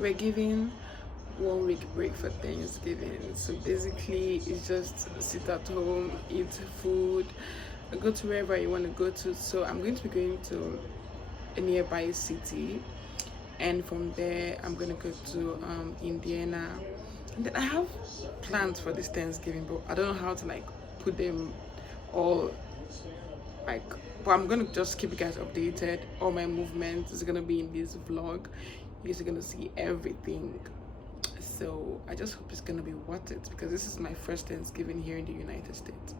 we're giving 1 week break for Thanksgiving. So basically, it's just sit at home, eat food, go to wherever you want to go to. So I'm going to be going to a nearby city, and from there I'm going to go to Indiana. And then I have plans for this Thanksgiving, but I don't know how to like put them all like, but I'm gonna just keep you guys updated. All my movements is gonna be in this vlog. You guys are gonna see everything. So I just hope it's gonna be worth it, because this is my first Thanksgiving here in the United States.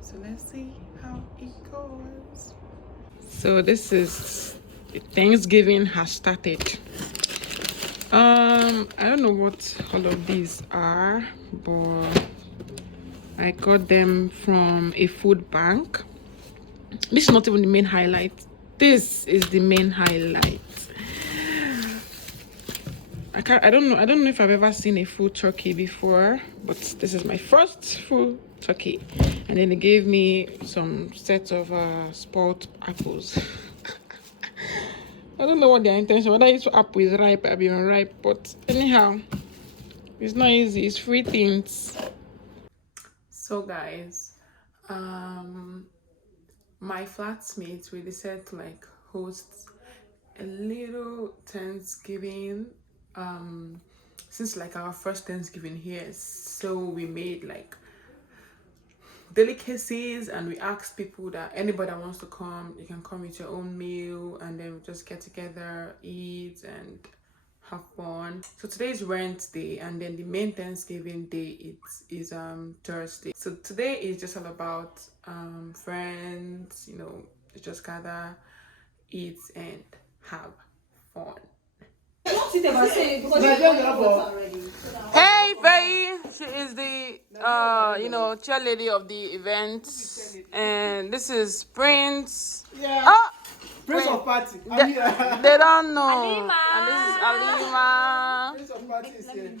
So let's see how it goes. So this is Thanksgiving has started. I don't know what all of these are, but I got them from a food bank. This is not even the main highlight. This is the main highlight. I don't know if I've ever seen a full turkey before, but this is my first full turkey. And then they gave me some sets of spoiled apples. I don't know what their intention, whether it's apple is ripe or unripe, but anyhow, it's not easy. It's free things. So guys, my flatmates, we decided to like host a little Thanksgiving, since like our first Thanksgiving here. So we made like delicacies, and we asked people that anybody that wants to come, you can come with your own meal, and then we just get together, eat and have fun. So today is Wednesday, and then the main Thanksgiving day is Thursday. So today is just all about friends, you know, just gather, eat and have fun. Hey, Faye, she is the cheerleader of the event, and this is Prince. Yeah. Oh, Prince of Party. they don't know. Alima. And this is Alima. Prince of Party is here.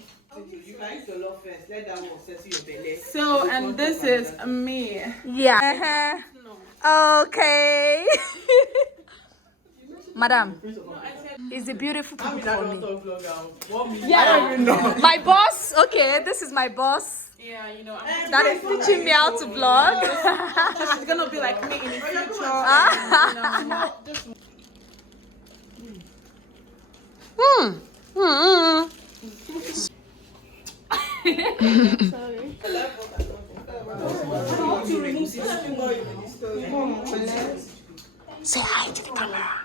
You guys to love first. Let that one settle your belly. So, and this is me. Yeah. Okay. Madam, it's a beautiful people for me. I don't even know. My boss. Okay, this is my boss. Yeah, you know, That is teaching me how to vlog. she's gonna be like me in the future. Say hi to the camera.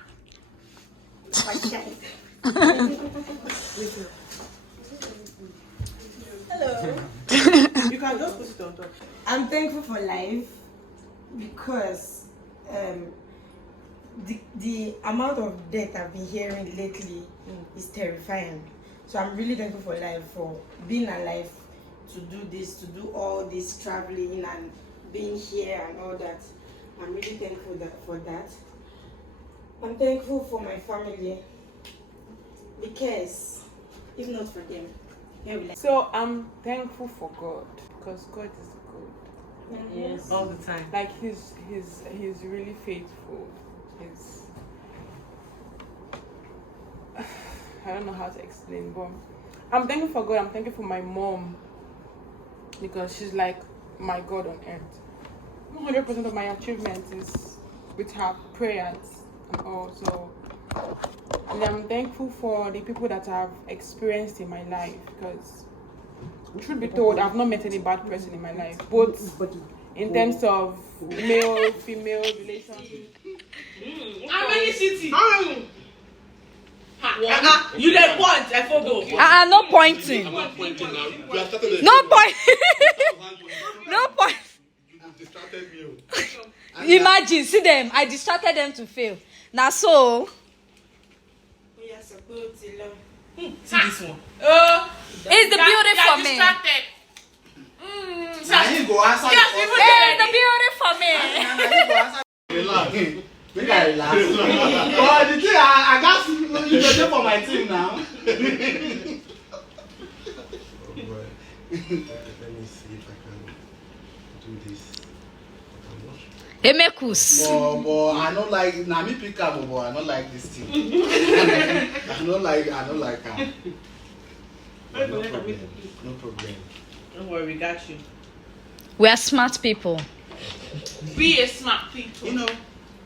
Hello. You can just put it on top. I'm thankful for life because the amount of death I've been hearing lately is terrifying. So I'm really thankful for life, for being alive, to do this, to do all this traveling and being here and all that. I'm really thankful for that. I'm thankful for my family because if not for them, So I'm thankful for God, because God is good. Yes. All the time. Like he's really faithful. He's I don't know how to explain, but I'm thankful for God. I'm thankful for my mom, because she's like my God on earth. 100% of my achievements is with her prayers and all. So, and I'm thankful for the people that I've experienced in my life, because truth be told, I've not met any bad person in my life, both in terms of male-female relationship. How many cities? You did point. I forgot. No pointing. I'm not pointing now. You have started the No point. No point. You distracted me. Imagine, see them. I distracted them to fail. Now so. See this one. It's the beauty for me. Distracted. Now you go answer the It's the beauty for me. Relax. Make I relax. But the thing, I got you better for my team now. Let me see if I can do this. Emekus. But I don't like. Now me pick up, but I don't like this thing. I don't like her. No problem. No problem. Don't worry, we got you. We are smart people. Be a smart people. You know,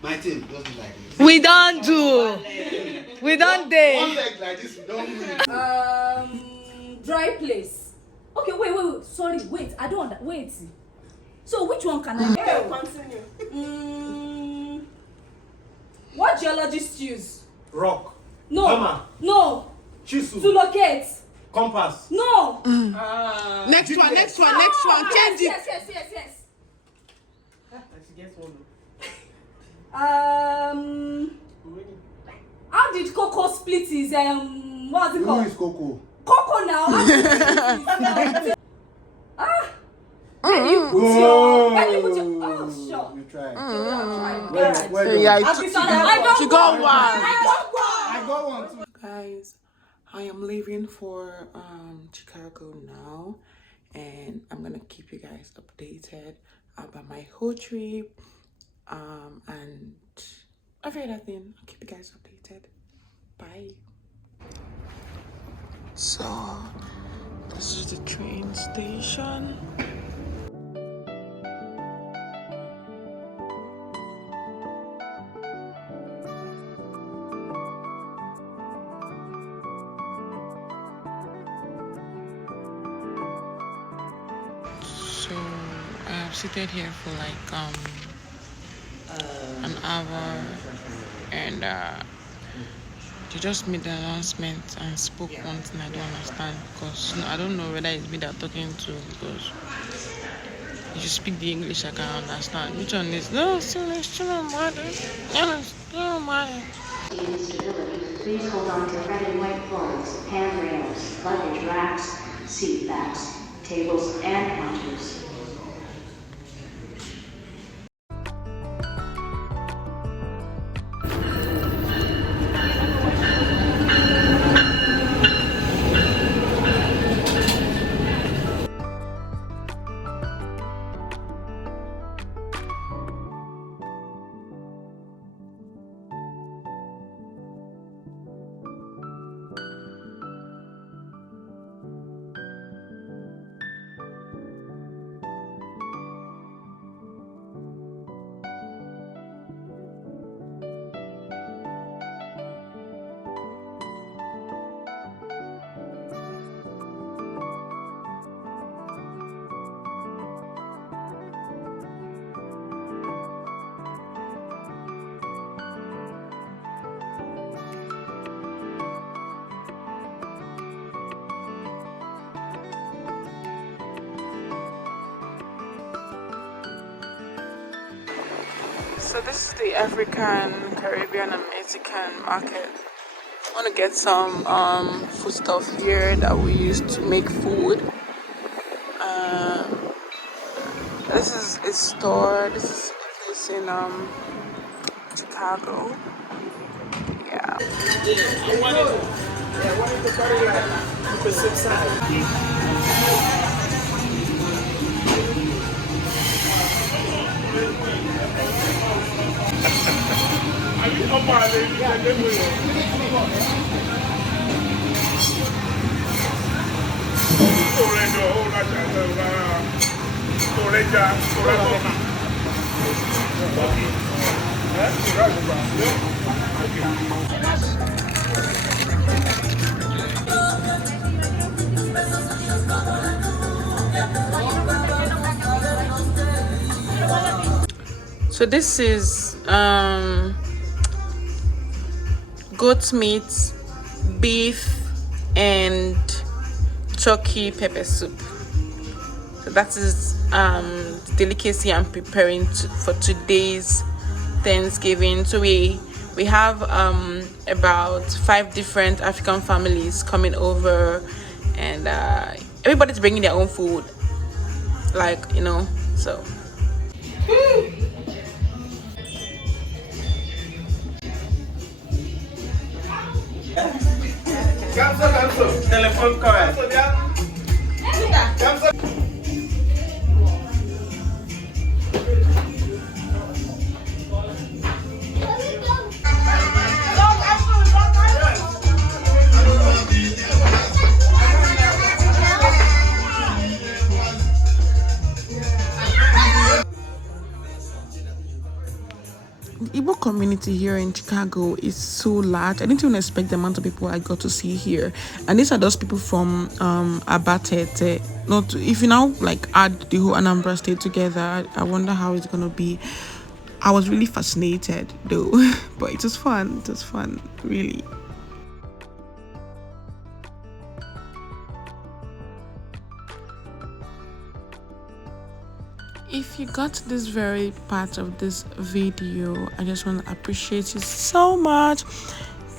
my team doesn't like this. We don't do. We don't One dare. leg like this, we don't win. Dry place. Okay, wait. Sorry, wait. I don't wait. So which one can I Yeah, continue. What geologists use? Rock. No. Hammer. No. Chisel. To locate. Compass. No. Next one. Change it. Yes. She gets one. How did Coco split his what's it Who called? is Coco? Coco now. How did he split his, when you put your oh sure. You try. Well Yeah, I got she got one. I got one. I got one too. Guys, I am leaving for Chicago now, and I'm gonna keep you guys updated about my whole trip and every other thing. I'll keep you guys updated. Bye. So this is the train station. So I have seated here for like an hour, and they just made the announcement and spoke one thing I don't understand, because I don't know whether it's me they're talking to, because if you speak the English I can understand. Which one is no matter. Please hold on to red and white flags, handrails, luggage racks, seat backs, tables, and counters. So this is the African, Caribbean, and Mexican market. I want to get some food stuff here that we use to make food. This is a store. This is a place in Chicago. Yeah. So this is goat meat, beef, and turkey pepper soup. So that is the delicacy I'm preparing for today's Thanksgiving. So we have about 5 different African families coming over, and everybody's bringing their own food, like, you know, so. Telephone call. community here in Chicago is so large. I didn't even expect the amount of people I got to see here. And these are those people from Abatete. Not if you now like add the whole Anambra state together, I wonder how it's gonna be. I was really fascinated though, but it was fun. It was fun, really. If you got to this very part of this video, I just want to appreciate you so much.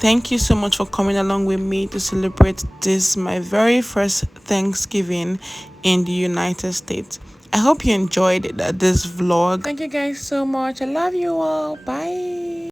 Thank you so much for coming along with me to celebrate this, my very first Thanksgiving in the United States. I hope you enjoyed this vlog. Thank you guys so much. I love you all. Bye.